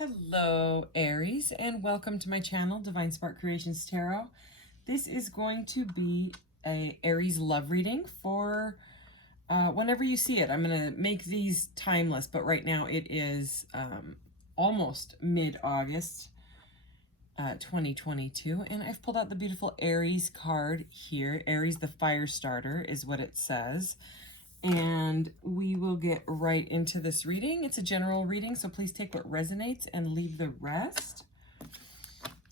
Hello, Aries, and welcome to my channel, Divine Spark Creations Tarot. This is going to be a Aries love reading for whenever you see it. I'm going to make these timeless, but right now it is almost mid-August 2022, and I've pulled out the beautiful Aries card here. Aries, the fire starter, is what it says. And we will get right into this reading. It's a general reading, so please take what resonates and leave the rest.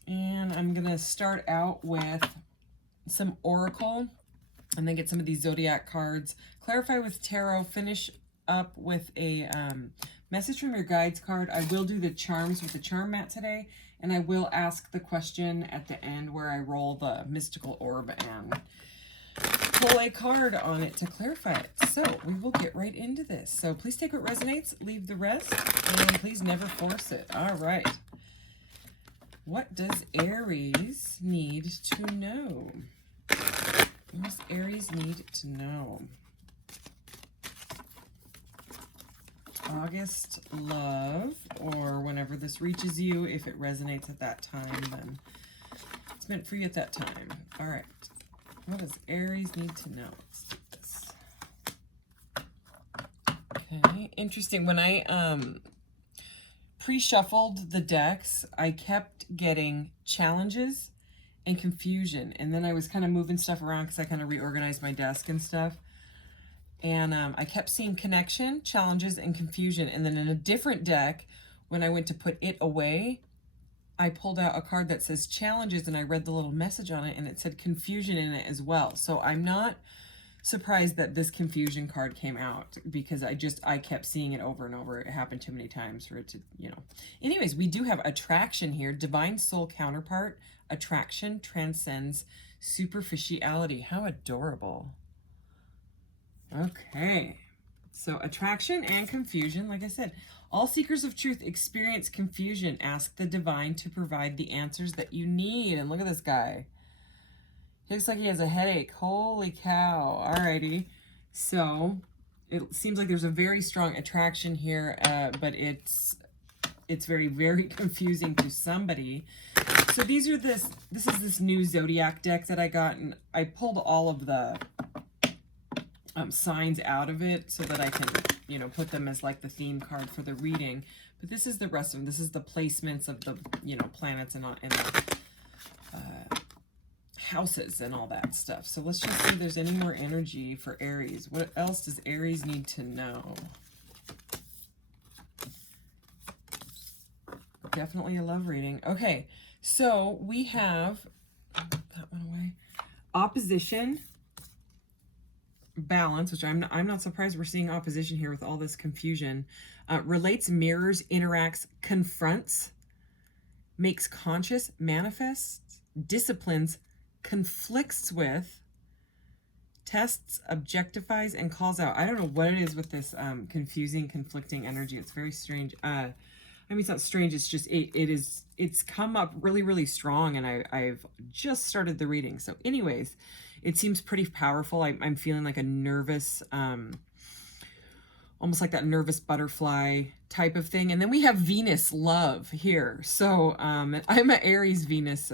And I'm going to start out with some oracle and then get some of these zodiac cards. Clarify with tarot, finish up with a message from your guides card. I will do the charms with the charm mat today, and I will ask the question at the end where I roll the mystical orb and pull a card on it to clarify it. So we will get right into this. So please take what resonates, leave the rest, and please never force it. All right. What does Aries need to know? What does Aries need to know? August love, or whenever this reaches you, if it resonates at that time, then it's meant for you at that time. All right. What does Aries need to know? Let's do this. Okay, interesting. When I pre-shuffled the decks, I kept getting challenges and confusion. And then I was kind of moving stuff around because I kind of reorganized my desk and stuff. And I kept seeing connection, challenges, and confusion. And then in a different deck, when I went to put it away, I pulled out a card that says challenges, and I read the little message on it, and it said confusion in it as well. So I'm not surprised that this confusion card came out, because I kept seeing it over and over. It happened too many times for it to, Anyways, we do have attraction here. Divine soul counterpart. Attraction transcends superficiality. How adorable. Okay. So attraction and confusion, like I said. All seekers of truth experience confusion. Ask the divine to provide the answers that you need. And look at this guy. He looks like he has a headache. Holy cow. Alrighty. So it seems like there's a very strong attraction here, but it's very, very confusing to somebody. So this is this new zodiac deck that I got, and I pulled all of the signs out of it so that I can, put them as like the theme card for the reading. But this is the rest of them. This is the placements of the, planets and the houses and all that stuff. So let's just see if there's any more energy for Aries. What else does Aries need to know? Definitely a love reading. Okay, so we have, that one away, opposition, balance, which I'm not surprised we're seeing opposition here with all this confusion. Relates, mirrors, interacts, confronts, makes conscious, manifests, disciplines, conflicts with, tests, objectifies, and calls out. I don't know what it is with this confusing, conflicting energy. It's very strange. I mean, it's not strange. It's just it's come up really, really strong, and I've just started the reading. So anyways, it seems pretty powerful. I'm feeling like a nervous, almost like that nervous butterfly type of thing. And then we have Venus love here. So I'm an Aries Venus.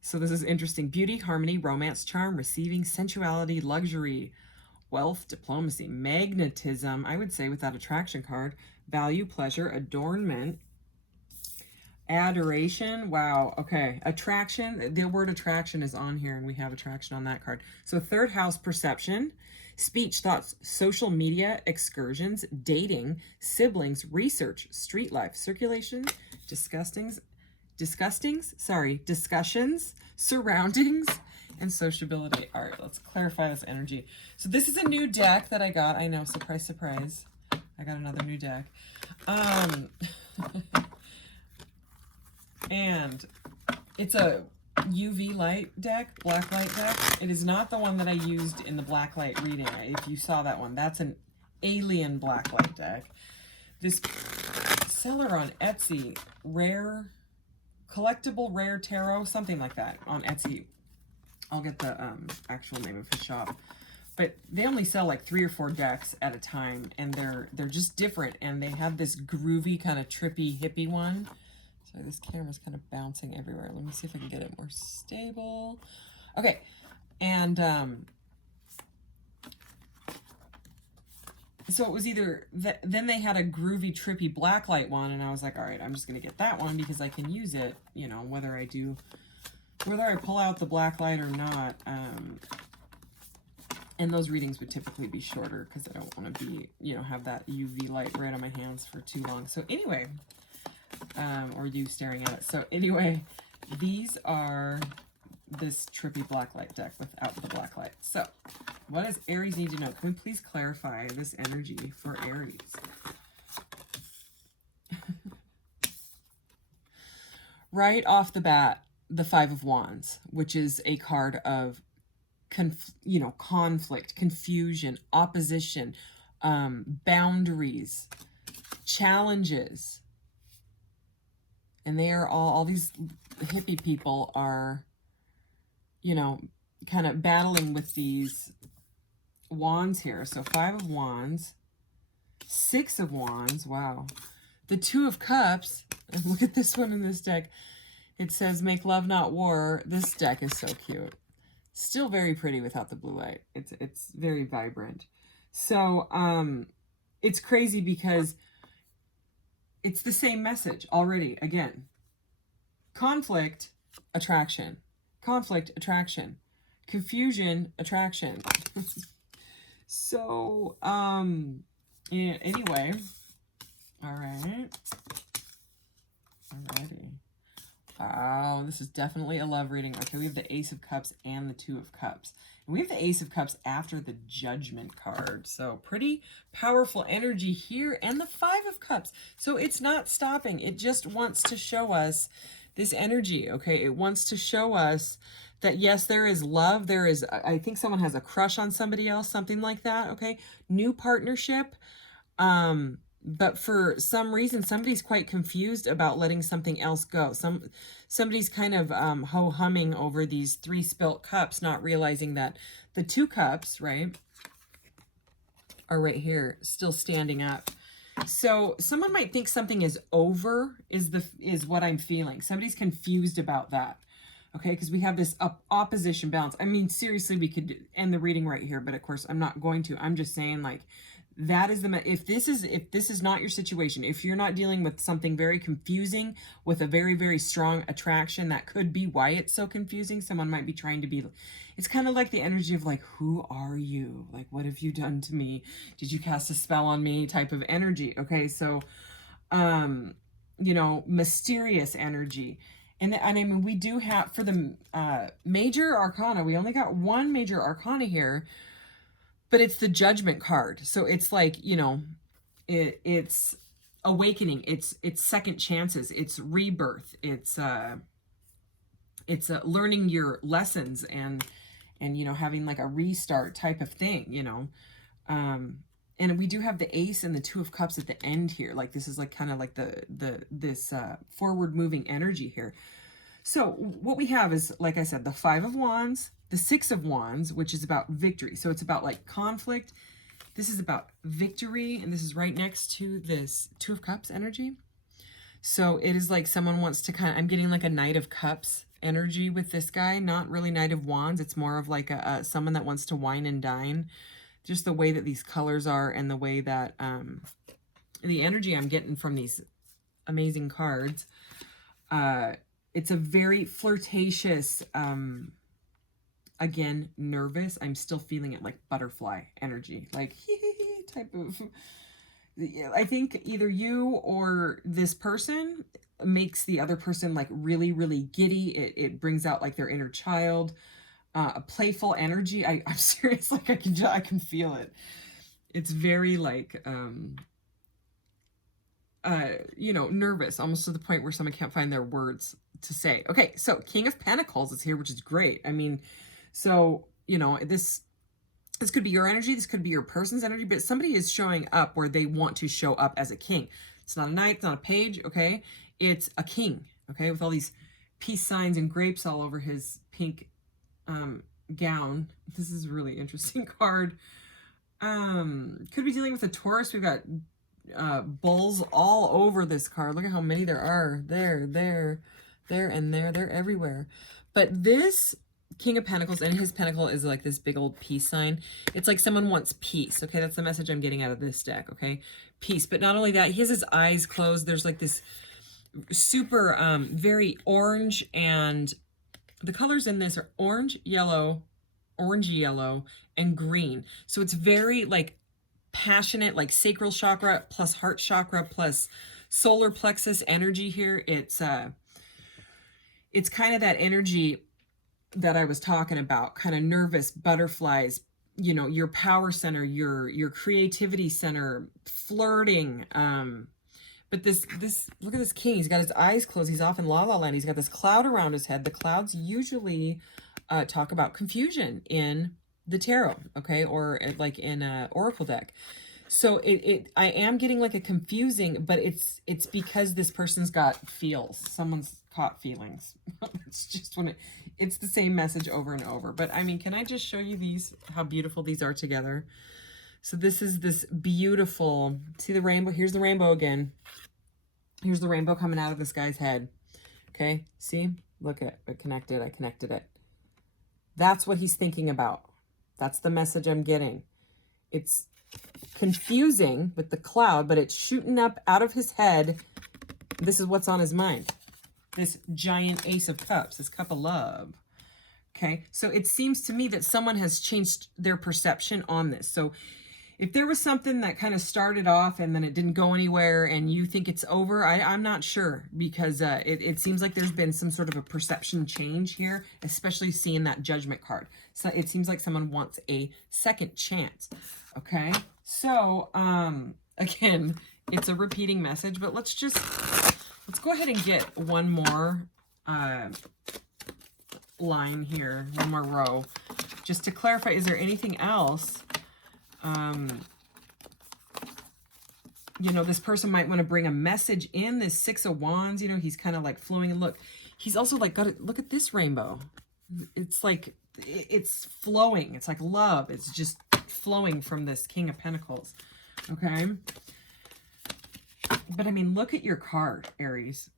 So this is interesting. Beauty, harmony, romance, charm, receiving, sensuality, luxury, wealth, diplomacy, magnetism. I would say with that attraction card, value, pleasure, adornment, adoration. Wow. Okay. Attraction. The word attraction is on here, and we have attraction on that card. So third house, perception, speech, thoughts, social media, excursions, dating, siblings, research, street life, circulation, discussions, surroundings, and sociability. All right, let's clarify this energy. So this is a new deck that I got. I know, surprise, surprise. I got another new deck. And it's a UV light deck, black light deck. It is not the one that I used in the black light reading. If you saw that one, that's an alien black light deck. This seller on Etsy, collectible rare tarot, something like that on Etsy. I'll get the actual name of his shop. but they only sell like 3 or 4 decks at a time, and they're just different, and they have this groovy kind of trippy hippie one. So this camera's kind of bouncing everywhere. Let me see if I can get it more stable. Okay, and so it was either then they had a groovy trippy blacklight one, and I was like, all right, I'm just gonna get that one because I can use it, you know, whether I pull out the blacklight or not. And those readings would typically be shorter because I don't want to be, you know, have that UV light right on my hands for too long. So anyway, or you staring at it. So anyway, these are this trippy blacklight deck without the blacklight. So what does Aries need to know? Can we please clarify this energy for Aries? Right off the bat, the Five of Wands, which is a card of conflict, confusion, opposition, boundaries, challenges. And they are all these hippie people are, you know, kind of battling with these wands here. So 5 of Wands, 6 of Wands, wow. The 2 of Cups, and look at this one in this deck. It says, make love, not war. This deck is so cute. Still very pretty without the blue light. It's very vibrant. So it's crazy because it's the same message already. Again, conflict, attraction. Conflict, attraction. Confusion, attraction. So yeah, anyway, all right. Alrighty. Wow, this is definitely a love reading. Okay, we have the Ace of Cups and the 2 of Cups. And we have the Ace of Cups after the Judgment card. So pretty powerful energy here. And the 5 of Cups. So it's not stopping. It just wants to show us this energy, okay? It wants to show us that, yes, there is love. There is, I think someone has a crush on somebody else, something like that, okay? New partnership. But for some reason, somebody's quite confused about letting something else go. Somebody's kind of ho-humming over these 3 spilt cups, not realizing that the 2 cups, right, are right here, still standing up. So someone might think something is over, is what I'm feeling. Somebody's confused about that. Okay, because we have this opposition balance. I mean, seriously, we could end the reading right here, but of course I'm not going to. I'm just saying, like, that is if this is not your situation, if you're not dealing with something very confusing with a very, very strong attraction, that could be why it's so confusing. Someone might be trying to be, it's kind of like the energy of like, who are you? Like, what have you done to me? Did you cast a spell on me type of energy? Okay, so, you know, mysterious energy. And I mean, we do have, for the major arcana, we only got 1 major arcana here, but it's the Judgment card. So it's like, you know, it's awakening, it's second chances, it's rebirth, it's learning your lessons and you know, having like a restart type of thing, you know. And we do have the Ace and the 2 of Cups at the end here. Like, this is like kind of like this forward moving energy here. So what we have is, like I said, the 5 of Wands, the 6 of Wands, which is about victory. So it's about like conflict. This is about victory. And this is right next to this 2 of Cups energy. So it is like someone wants to kind of, I'm getting like a Knight of Cups energy with this guy. Not really Knight of Wands. It's more of like someone that wants to wine and dine. Just the way that these colors are and the way that the energy I'm getting from these amazing cards. It's a very flirtatious, again, nervous. I'm still feeling it like butterfly energy, like type of. I think either you or this person makes the other person like really, really giddy. It brings out like their inner child, a playful energy. I'm serious, like I can feel it. It's very like, you know, nervous, almost to the point where someone can't find their words to say. Okay, so King of Pentacles is here, which is great. I mean, so, you know, this could be your energy, this could be your person's energy, but somebody is showing up where they want to show up as a king. It's not a knight, it's not a page, okay? It's a king, okay? With all these peace signs and grapes all over his pink gown. This is a really interesting card. Could be dealing with a Taurus. We've got bulls all over this card. Look at how many there are. There, and there. They're everywhere. But this King of Pentacles, and his pentacle is like this big old peace sign. It's like someone wants peace. Okay, that's the message I'm getting out of this deck. Okay, peace. But not only that, he has his eyes closed. There's like this super very orange, and the colors in this are orange, yellow, orangey yellow, and green. So it's very like passionate, like sacral chakra plus heart chakra plus solar plexus energy here. It's kind of that energy that I was talking about, kind of nervous butterflies, you know, your power center, your creativity center, flirting. But this, look at this king. He's got his eyes closed. He's off in La La Land. He's got this cloud around his head. The clouds usually talk about confusion in the tarot, okay, or like in a oracle deck. So I am getting like a confusing, but it's because this person's got feels. Someone's caught feelings. It's just it's the same message over and over. But I mean, can I just show you these, how beautiful these are together? So this is this beautiful, see the rainbow? Here's the rainbow again. Here's the rainbow coming out of this guy's head. Okay, see? Look at it, connected, I connected it. That's what he's thinking about. That's the message I'm getting. It's confusing with the cloud, but it's shooting up out of his head. This is what's on his mind. This giant Ace of Cups, this cup of love. Okay, so it seems to me that someone has changed their perception on this. So if there was something that kind of started off and then it didn't go anywhere and you think it's over, I'm not sure, because it seems like there's been some sort of a perception change here, especially seeing that Judgment card. So it seems like someone wants a second chance. Okay, so again, it's a repeating message, but let's go ahead and get one more line here, one more row, just to clarify. Is there anything else? You know, this person might want to bring a message in. This Six of Wands, you know, he's kind of like flowing, and look, he's also like got it. Look at this rainbow. It's like, it's flowing. It's like love. It's just flowing from this King of Pentacles. Okay. But I mean, look at your card, Aries,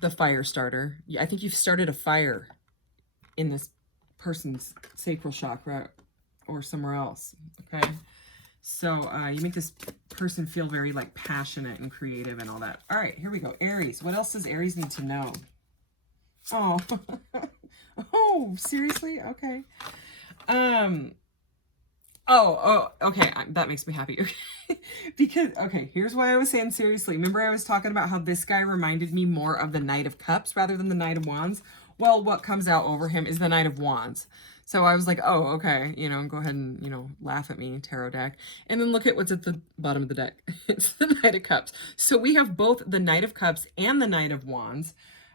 the fire starter. I think you've started a fire in this person's sacral chakra or somewhere else. Okay. So you make this person feel very like passionate and creative and all that. All right, here we go. Aries. What else does Aries need to know? Oh, oh, seriously? Okay. Okay. That makes me happy. Okay. Because, okay, here's why I was saying seriously. Remember I was talking about how this guy reminded me more of the Knight of Cups rather than the Knight of Wands? Well, what comes out over him is the Knight of Wands. So I was like, oh, okay, you know, go ahead and, you know, laugh at me, tarot deck. And then look at what's at the bottom of the deck. It's the Knight of Cups. So we have both the Knight of Cups and the Knight of Wands.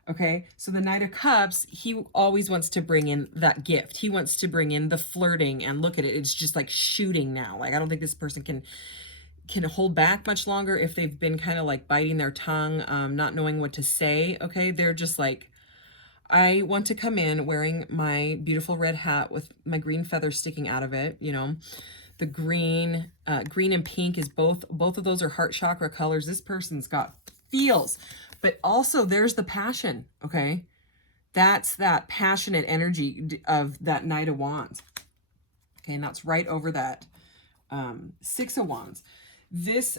Okay, so the Knight of Cups, he always wants to bring in that gift. He wants to bring in the flirting, and look at it. It's just like shooting now. Like, I don't think this person can hold back much longer if they've been kind of like biting their tongue, not knowing what to say. Okay, they're just like, I want to come in wearing my beautiful red hat with my green feathers sticking out of it. You know, the green and pink is both of those are heart chakra colors. This person's got feels. But also there's the passion, okay? That's that passionate energy of that Knight of Wands. Okay, and that's right over that Six of Wands. This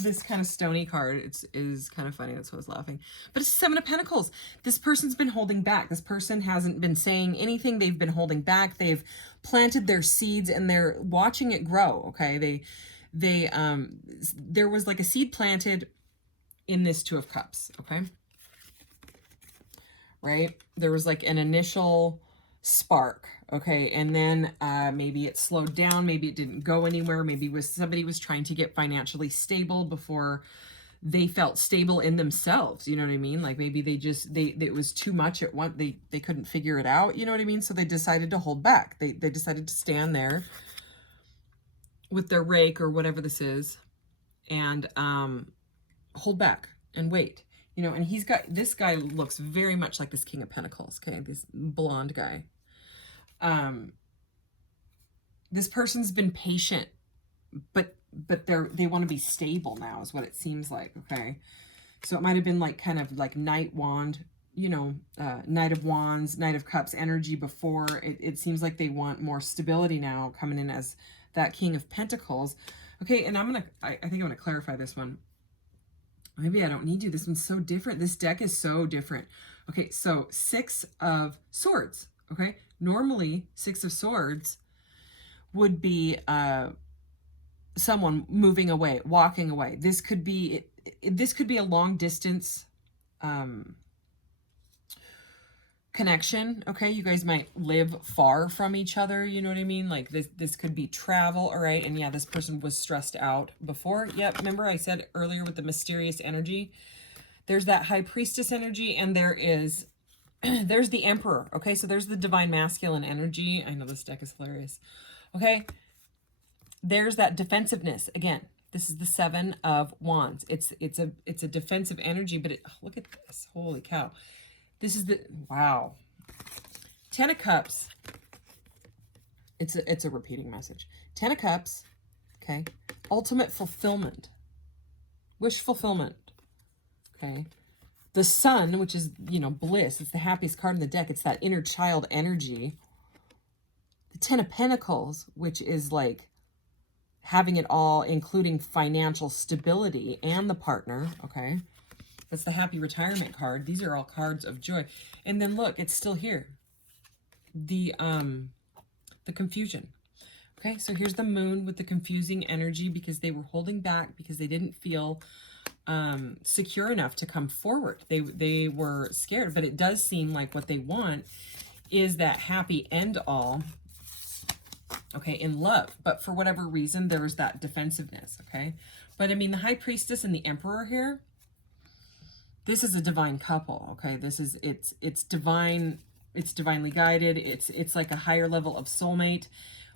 this kind of stony card is kind of funny. That's why I was laughing. But it's Seven of Pentacles. This person's been holding back. This person hasn't been saying anything. They've been holding back. They've planted their seeds and they're watching it grow, okay? There was like a seed planted in this Two of Cups, okay? Right? There was like an initial spark, okay? And then maybe it slowed down, maybe it didn't go anywhere, maybe somebody was trying to get financially stable before they felt stable in themselves, you know what I mean? Like maybe it was too much at once, they couldn't figure it out, you know what I mean? So they decided to hold back. They decided to stand there with their rake or whatever this is and hold back and wait, you know. And this guy looks very much like this King of Pentacles, okay, this blonde guy. This person's been patient, but they want to be stable now is what it seems like. Okay. So it might have been like kind of like Knight Wand, you know, Knight of Wands, Knight of Cups energy before. It seems like they want more stability now, coming in as that King of Pentacles. Okay, and I think I'm gonna clarify this one. Maybe I don't need to. This one's so different. This deck is so different. Okay, so Six of Swords. Okay, normally Six of Swords would be someone moving away, walking away. This could be a long distance connection. Okay, you guys might live far from each other, you know what I mean? Like this could be travel. All right, and yeah, this person was stressed out before. Yep, remember I said earlier with the mysterious energy, there's that High Priestess energy, and there is there's the Emperor. Okay, so there's the divine masculine energy. I know this deck is hilarious. Okay, there's that defensiveness again. This is the Seven of Wands. It's a defensive energy, but look at this. Holy cow. This is the, wow. Ten of Cups. It's a repeating message. Ten of Cups, okay? Ultimate fulfillment. Wish fulfillment, okay? The Sun, which is, you know, bliss. It's the happiest card in the deck. It's that inner child energy. The Ten of Pentacles, which is like having it all, including financial stability and the partner, okay? That's the happy retirement card. These are all cards of joy. And then look, it's still here. The confusion. Okay, so here's the Moon with the confusing energy because they were holding back because they didn't feel secure enough to come forward. They were scared, but it does seem like what they want is that happy end all, okay, in love. But for whatever reason, there was that defensiveness, okay? But I mean, the High Priestess and the Emperor here, this is a divine couple, okay? This is, it's divine, it's divinely guided. It's like a higher level of soulmate,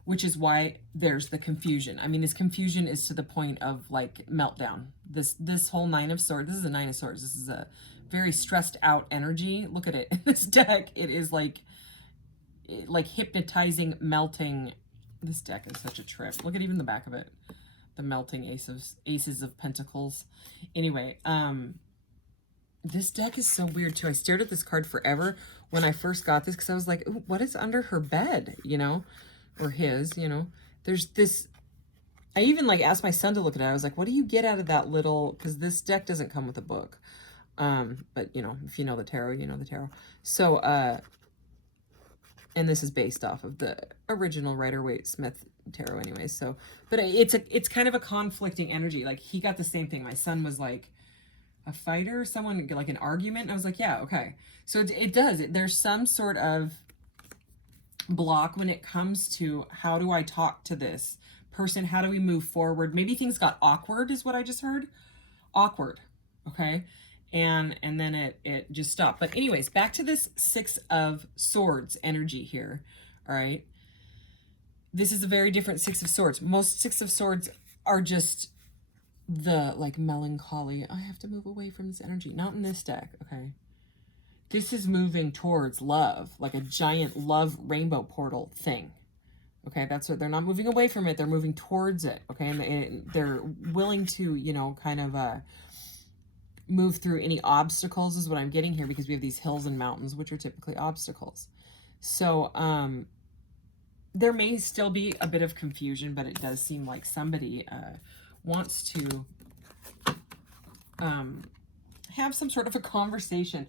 which is why there's the confusion. I mean, this confusion is to the point of like meltdown. This whole Nine of Swords, this is a Nine of Swords. This is a very stressed out energy. Look at it in this deck. It is like hypnotizing, melting. This deck is such a trip. Look at even the back of it. The melting aces of pentacles. Anyway, this deck is so weird too. I stared at this card forever when I first got this because I was like, ooh, what is under her bed, you know, or his, you know. There's this, I even like asked my son to look at it. I was like, what do you get out of that little, because this deck doesn't come with a book. But you know, if you know the tarot, you know the tarot. So, and this is based off of the original Rider-Waite-Smith tarot anyway. So, but it's kind of a conflicting energy. Like he got the same thing. My son was like, a fighter, someone like an argument. And I was like, yeah, okay. So it does. There's some sort of block when it comes to how do I talk to this person? How do we move forward? Maybe things got awkward is what I just heard. Awkward. Okay. And then it just stopped. But anyways, back to this Six of Swords energy here. All right. This is a very different Six of Swords. Most Six of Swords are just the like melancholy. I have to move away from this energy. Not in this deck, okay? This is moving towards love, like a giant love rainbow portal thing. Okay, that's what they're not moving away from it. They're moving towards it, okay? And they're willing to, you know, kind of move through any obstacles is what I'm getting here because we have these hills and mountains, which are typically obstacles. So, there may still be a bit of confusion, but it does seem like somebody wants to have some sort of a conversation.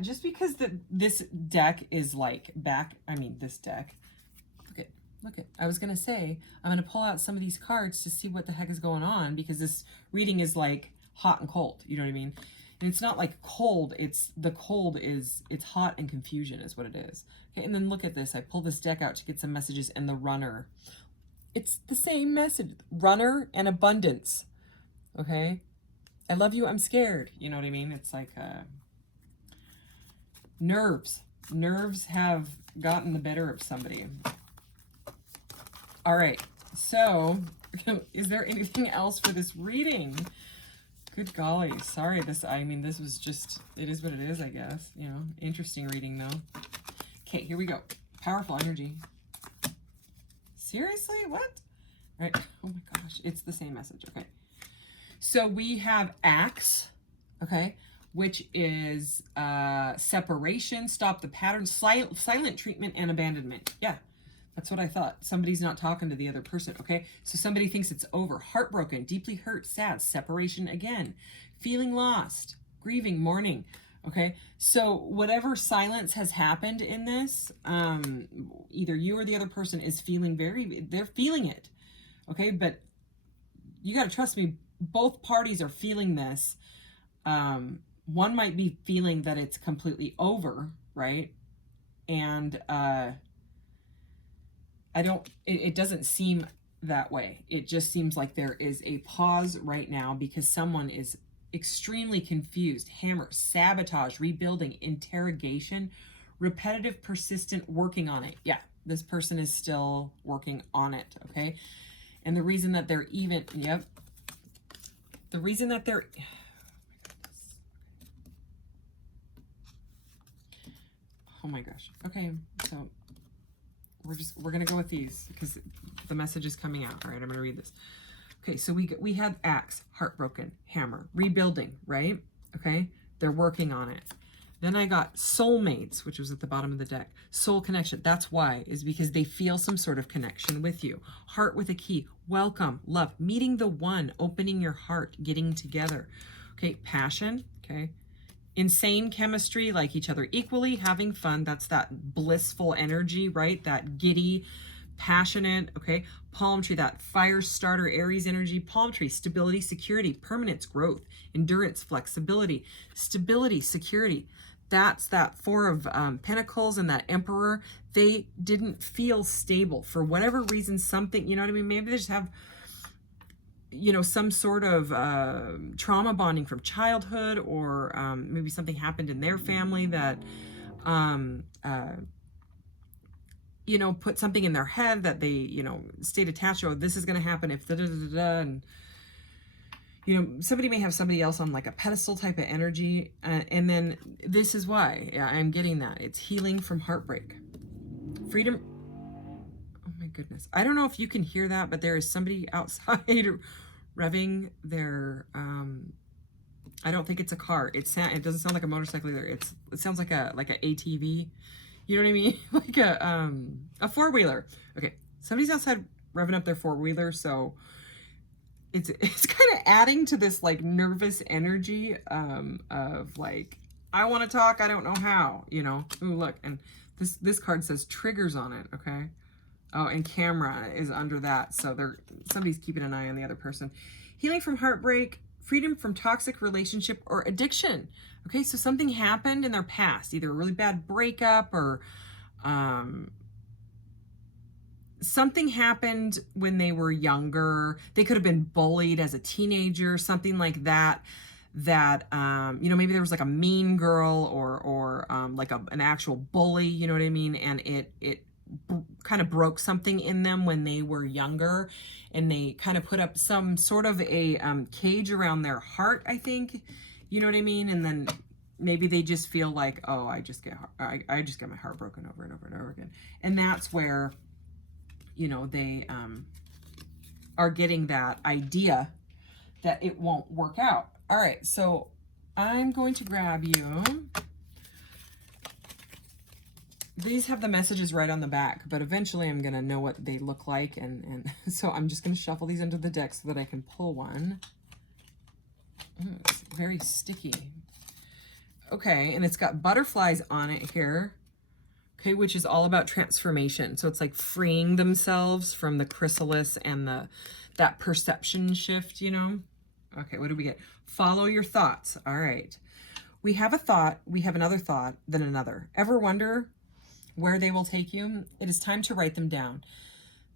Just because this deck is like this deck. Look at, I was going to say, I'm going to pull out some of these cards to see what the heck is going on because this reading is like hot and cold. You know what I mean? And it's not like cold. It's hot and confusion is what it is. Okay. And then look at this. I pull this deck out to get some messages and the Runner. It's the same message. Runner and abundance. Okay. I love you. I'm scared. You know what I mean? It's like, nerves. Nerves have gotten the better of somebody. All right. So is there anything else for this reading? Good golly. Sorry. This was just, it is what it is, I guess. You know, interesting reading though. Okay, here we go. Powerful energy. Seriously? What? Right. Oh my gosh. It's the same message. Okay. So we have Axe, okay, which is separation, stop the pattern, silent treatment, and abandonment. Yeah, that's what I thought. Somebody's not talking to the other person, okay? So somebody thinks it's over. Heartbroken, deeply hurt, sad, separation again, feeling lost, grieving, mourning. Okay, so whatever silence has happened in this, either you or the other person is feeling they're feeling it. Okay, but you got to trust me, both parties are feeling this. One might be feeling that it's completely over, right? And it doesn't seem that way. It just seems like there is a pause right now because someone is extremely confused. Hammer, sabotage, rebuilding, interrogation, repetitive, persistent, working on it. Yeah, this person is still working on it, okay? And the reason that they're even, yep, the reason that they're, oh my gosh. Okay, so we're going to go with these because the message is coming out. All right, I'm going to read this. Okay, so we had Axe, heartbroken, hammer, rebuilding, right? Okay, they're working on it. Then I got soulmates, which was at the bottom of the deck. Soul connection. That's why, is because they feel some sort of connection with you. Heart with a key. Welcome, love, meeting the one, opening your heart, getting together. Okay, passion. Okay, insane chemistry, like each other equally, having fun. That's that blissful energy, right? That giddy, passionate. Okay, palm tree, that fire starter, Aries energy. Palm tree, stability, security, permanence, growth, endurance, flexibility, stability, security. That's that Four of Pentacles and that Emperor. They didn't feel stable for whatever reason. Something, you know what I mean? Maybe they just have, you know, some sort of trauma bonding from childhood, or maybe something happened in their family that, you know, put something in their head that they, you know, stayed attached to. Oh, this is going to happen if da-da-da-da-da, and you know, somebody may have somebody else on like a pedestal type of energy. And then this is why I'm getting that. It's healing from heartbreak. Freedom. Oh my goodness. I don't know if you can hear that, but there is somebody outside revving their, I don't think it's a car. It doesn't sound like a motorcycle either. It sounds like a ATV. You know what I mean? Like a four-wheeler. Okay. Somebody's outside revving up their four-wheeler. So it's kind of adding to this like nervous energy of like, I want to talk, I don't know how, you know. Ooh, look, and this card says triggers on it, okay? Oh, and camera is under that, so somebody's keeping an eye on the other person. Healing from heartbreak, freedom from toxic relationship or addiction. Okay, so something happened in their past, either a really bad breakup or something happened when they were younger. They could have been bullied as a teenager, something like that. That you know, maybe there was like a mean girl or like an actual bully. You know what I mean? And it kind of broke something in them when they were younger, and they kind of put up some sort of a cage around their heart, I think. You know what I mean? And then maybe they just feel like, oh, I just get my heart broken over and over and over again. And that's where, you know, they are getting that idea that it won't work out. All right, so I'm going to grab you. These have the messages right on the back, but eventually I'm going to know what they look like. And so I'm just going to shuffle these into the deck so that I can pull one. It's very sticky. Okay, and it's got butterflies on it here. Okay, which is all about transformation. So it's like freeing themselves from the chrysalis and that perception shift, you know? Okay, what do we get? Follow your thoughts. All right. We have a thought, we have another thought, then another. Ever wonder where they will take you? It is time to write them down.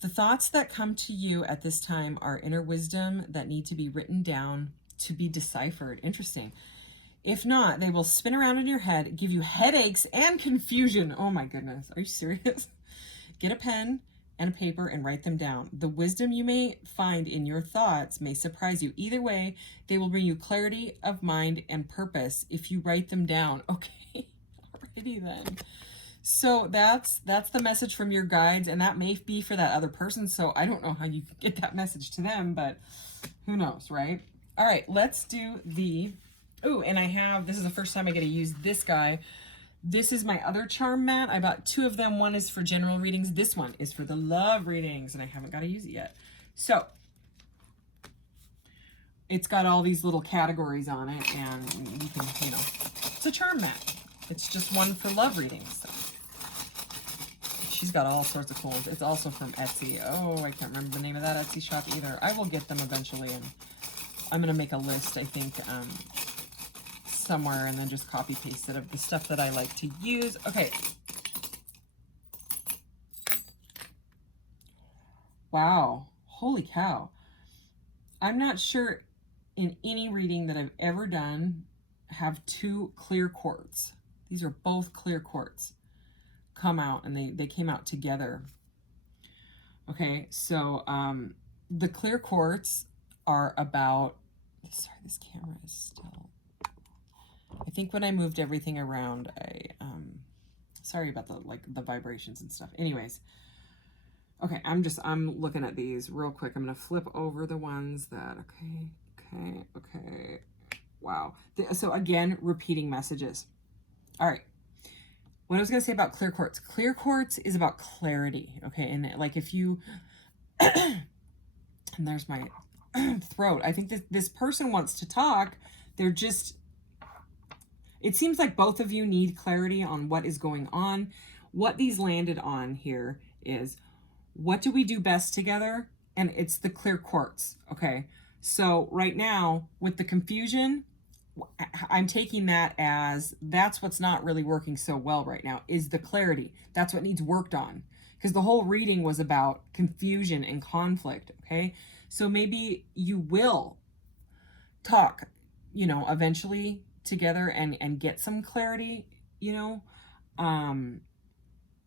The thoughts that come to you at this time are inner wisdom that need to be written down to be deciphered. Interesting. If not, they will spin around in your head, give you headaches and confusion. Oh my goodness. Are you serious? Get a pen and a paper and write them down. The wisdom you may find in your thoughts may surprise you. Either way, they will bring you clarity of mind and purpose if you write them down. Okay, alrighty then. So that's the message from your guides, and that may be for that other person. So I don't know how you can get that message to them, but who knows, right? All right, let's do the, oh, and I have, this is the first time I get to use this guy. This is my other charm mat. I bought 2 of them. One is for general readings. This one is for the love readings, and I haven't got to use it yet. So it's got all these little categories on it, and you can, you know, it's a charm mat. It's just one for love readings. So she's got all sorts of cool ones. It's also from Etsy. Oh, I can't remember the name of that Etsy shop either. I will get them eventually, and I'm going to make a list, I think, somewhere, and then just copy paste it of the stuff that I like to use. Okay. Wow. Holy cow. I'm not sure in any reading that I've ever done have 2 clear quartz. These are both clear quartz come out, and they came out together. Okay, so the clear quartz are about, sorry, this camera is still, I think when I moved everything around, sorry about the vibrations and stuff. Anyways, okay, I'm looking at these real quick. I'm gonna flip over the ones that, okay. Wow. So again, repeating messages. All right. What I was gonna say about clear quartz. Clear quartz is about clarity, okay? And like if you, and there's my throat. I think that this person wants to talk. They're just, it seems like both of you need clarity on what is going on. What these landed on here is, what do we do best together? And it's the clear quartz, okay? So right now, with the confusion, I'm taking that as that's what's not really working so well right now, is the clarity. That's what needs worked on. Because the whole reading was about confusion and conflict, okay? So maybe you will talk, you know, eventually together and get some clarity, you know?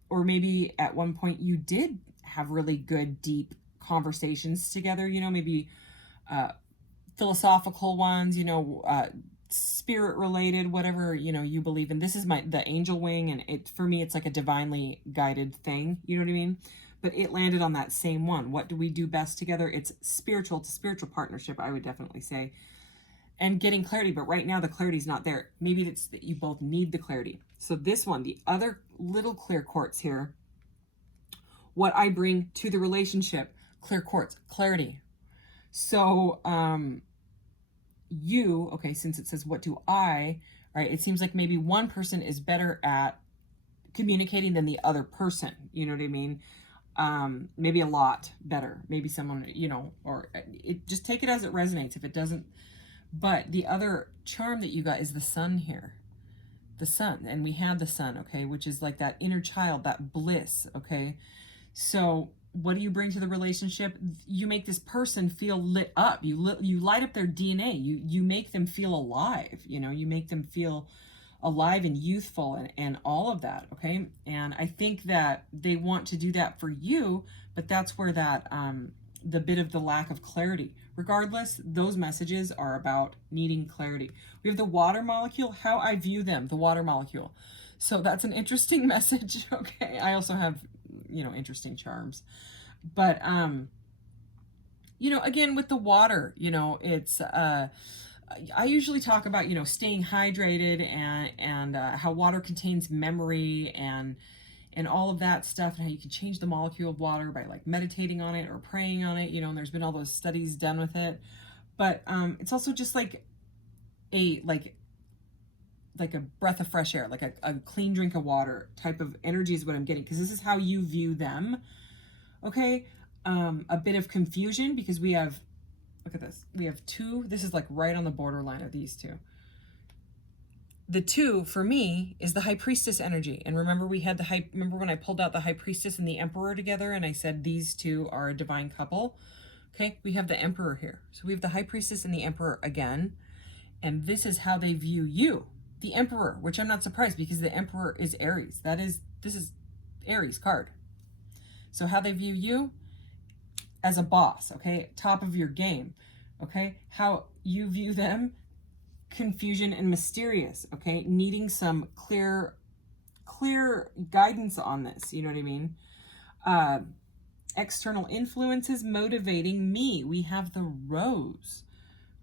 Or maybe at one point you did have really good, deep conversations together, you know, maybe philosophical ones, you know, spirit related, whatever, you know, you believe in. This is the angel wing, and it, for me, it's like a divinely guided thing, you know what I mean? But it landed on that same one. What do we do best together? It's spiritual to spiritual partnership, I would definitely say, and getting clarity. But right now the clarity is not there. Maybe it's that you both need the clarity. So this one, the other little clear quartz here, what I bring to the relationship, clear quartz, clarity. So you, okay, since it says what do I, right, it seems like maybe one person is better at communicating than the other person, you know what I mean? Maybe a lot better, maybe someone, you know, or it, just take it as it resonates. If it doesn't, but the other charm that you got is the sun here, the sun, and we had the sun, okay, which is like that inner child, that bliss, okay? So what do you bring to the relationship? You make this person feel lit up. You light up their DNA. You make them feel alive. You know, you make them feel alive and youthful and all of that. Okay. And I think that they want to do that for you, but that's where that, the bit of the lack of clarity. Regardless, those messages are about needing clarity. We have the water molecule, how I view them, the water molecule. So that's an interesting message. Okay. I also have, you know, interesting charms, but you know, again with the water, you know, it's I usually talk about, you know, staying hydrated and how water contains memory and all of that stuff, and how you can change the molecule of water by like meditating on it or praying on it, you know, and there's been all those studies done with it. But it's also just like a breath of fresh air, like a clean drink of water type of energy is what I'm getting, because this is how you view them. Okay. A bit of confusion because we have, look at this. We have 2. This is like right on the borderline of these 2. The 2 for me is the high priestess energy. And remember we had remember when I pulled out the high priestess and the emperor together and I said these 2 are a divine couple. Okay. We have the emperor here. So we have the high priestess and the emperor again. And this is how they view you. The emperor, which I'm not surprised because the emperor is Aries. This is Aries card. So how they view you as a boss, okay? Top of your game, okay? How you view them, confusion and mysterious, okay? Needing some clear clear guidance on this. You know what I mean? External influences motivating me. We have the Rose.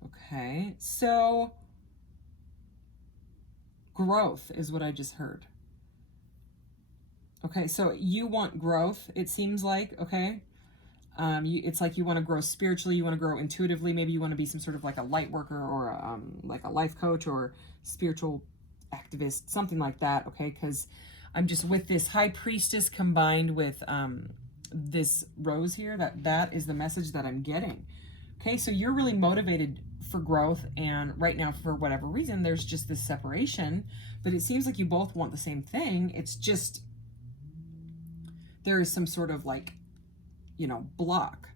Okay, so growth is what I just heard. Okay, so you want growth, it seems like, okay? It's like you want to grow spiritually, you want to grow intuitively, maybe you want to be some sort of like a light worker or like a life coach or spiritual activist, something like that, okay? Because I'm just with this High Priestess combined with this Rose here, that is the message that I'm getting. Okay, so you're really motivated for growth, and right now, for whatever reason, there's just this separation, but it seems like you both want the same thing. It's just there is some sort of like, you know, block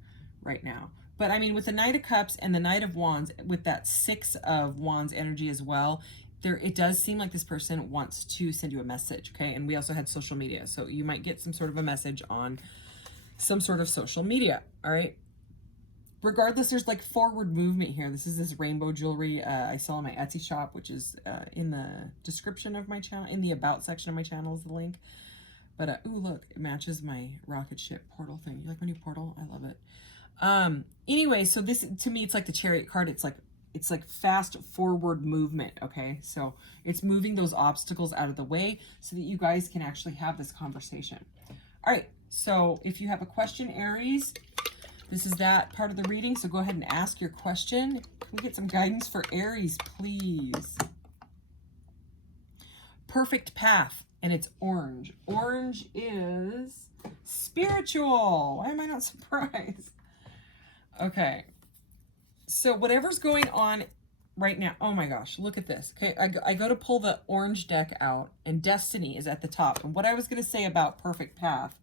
right now. But I mean, with the Knight of Cups and the Knight of Wands, with that Six of Wands energy as well, it does seem like this person wants to send you a message, okay? And we also had social media, so you might get some sort of a message on some sort of social media, all right? Regardless, there's like forward movement here. This is this rainbow jewelry I sell in my Etsy shop, which is in the description of my channel, in the about section of my channel is the link. But, ooh, look, it matches my rocket ship portal thing. You like my new portal? I love it. Anyway, so this, to me, it's like the Chariot card. It's like fast forward movement, okay? So it's moving those obstacles out of the way so that you guys can actually have this conversation. All right, so if you have a question, Aries, this is that part of the reading, so go ahead and ask your question. Can we get some guidance for Aries, please? Perfect path, and it's orange. Orange is spiritual. Why am I not surprised? Okay, so whatever's going on right now, oh my gosh, look at this. Okay, I go to pull the orange deck out, and Destiny is at the top. And what I was going to say about Perfect Path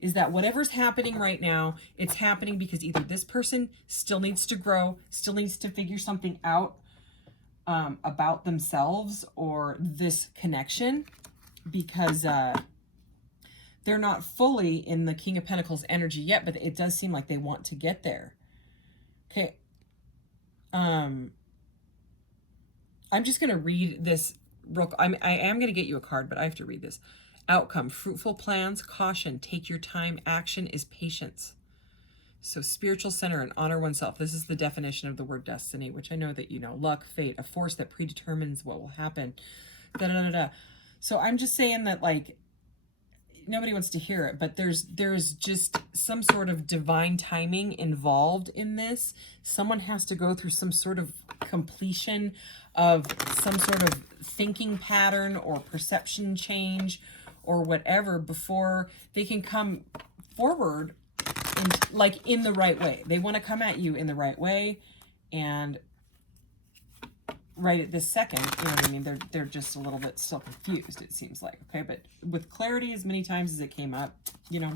is that whatever's happening right now, it's happening because either this person still needs to grow, still needs to figure something out about themselves or this connection, because they're not fully in the King of Pentacles energy yet, but it does seem like they want to get there. Okay. I'm just going to read this real. I am going to get you a card, but I have to read this. Outcome, fruitful plans, caution, take your time, action is patience. So spiritual center and honor oneself. This is the definition of the word destiny, which I know that you know. Luck, fate, a force that predetermines what will happen. Da, da, da, da. So I'm just saying that, like, nobody wants to hear it, but there's just some sort of divine timing involved in this. Someone has to go through some sort of completion of some sort of thinking pattern or perception change or whatever before they can come forward in the right way. They want to come at you in the right way, and right at this second, you know what I mean, they're just a little bit still confused, it seems like, okay? But with clarity, as many times as it came up, you know,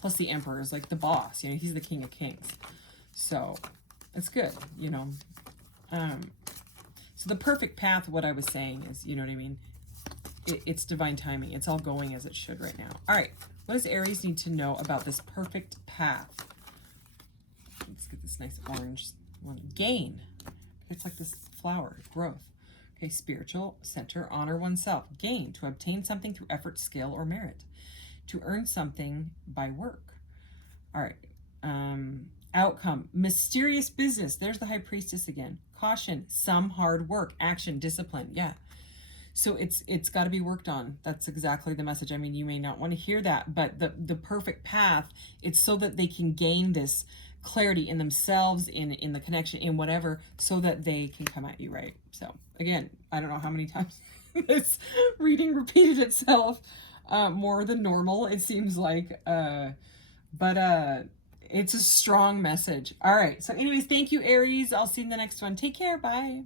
plus the Emperor is like the boss, you know, he's the King of Kings. So it's good, you know. So the perfect path, what I was saying is, you know what I mean, it's divine timing. It's all going as it should right now. All right, what does Aries need to know about this perfect path? Let's get this nice orange one. Gain. It's like this flower, growth. Okay, spiritual center, honor oneself. Gain, to obtain something through effort, skill, or merit. To earn something by work. All right. Outcome, mysterious business. There's the High Priestess again. Caution, some hard work, action, discipline. Yeah. So it's got to be worked on. That's exactly the message. I mean, you may not want to hear that, but the perfect path, it's so that they can gain this clarity in themselves, in the connection, in whatever, so that they can come at you, right? So again, I don't know how many times this reading repeated itself, more than normal, it seems like, but it's a strong message. All right, so anyways, thank you, Aries. I'll see you in the next one. Take care. Bye.